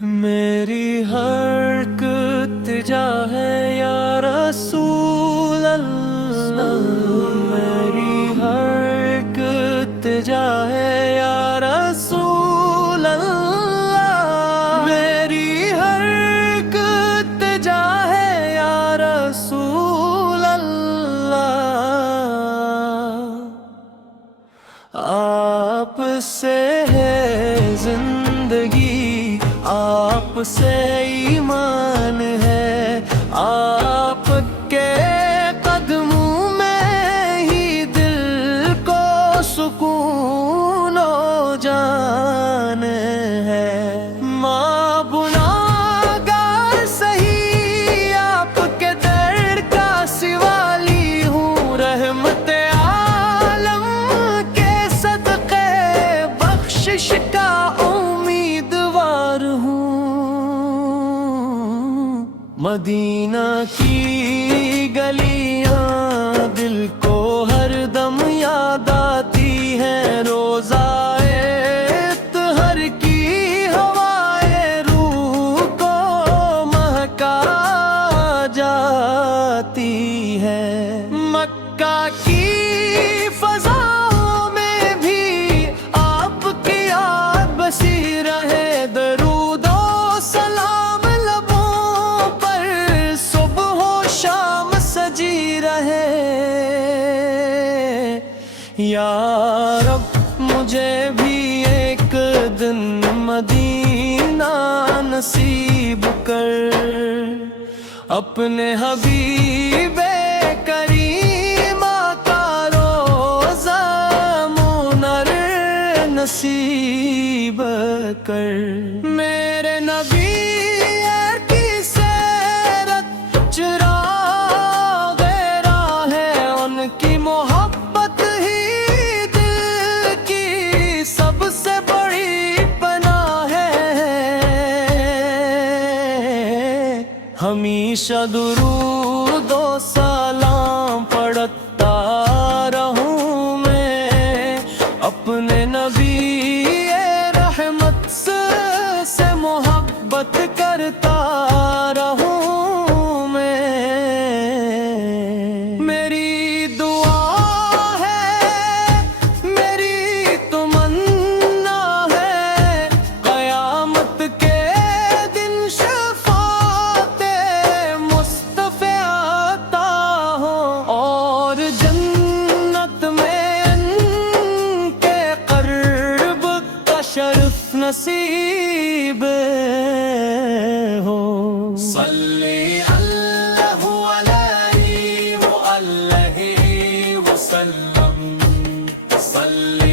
میری ہر التجا ہے یا رسول اللہ، میری ہر التجا ہے یا رسول اللہ، میری ہر التجا ہے یا رسول اللہ، آپ سے ہے زندگی، آپ سے ایمان ہے، آپ کے قدموں میں ہی دل کو سکون و جان ہے۔ ماں گناہگار سہی، آپ کے در کا سوالی ہوں، رحمت عالم کے صدقے بخشش کا امیدوار ہوں۔ مدینہ کی گلیاں دل کو ہر دم یاد آتی ہیں، روزائے اطہر کی ہوائیں روح کو مہکا جاتی ہے۔ مکہ کی فضاؤں میں بھی آپ کی یاد بسی رہے، درود و سلام لبوں پر صبح و شام سجی رہے۔ یا رب مجھے بھی ایک دن مدینہ نصیب کر، اپنے حبیب کریم کا روضہ منر نصیب کر۔ میرے نبی کی سیرت چراغ راہ ہے، ان کی محبت ہی دل کی سب سے بڑی پناہ ہے۔ ہمیشہ درود و سلام پڑھتا رہوں میں، اپنے نبی رحمت سے محبت کرتا رہوں میں۔ میری دعا ہے، میری تمنا ہے، قیامت کے دن شفاعت مصطفیٰ عطا ہو، اور جنت میں ان کے قرب کا شرف نصیب ہو۔ صلی اللہ علیہ وآلہ وسلم، صلی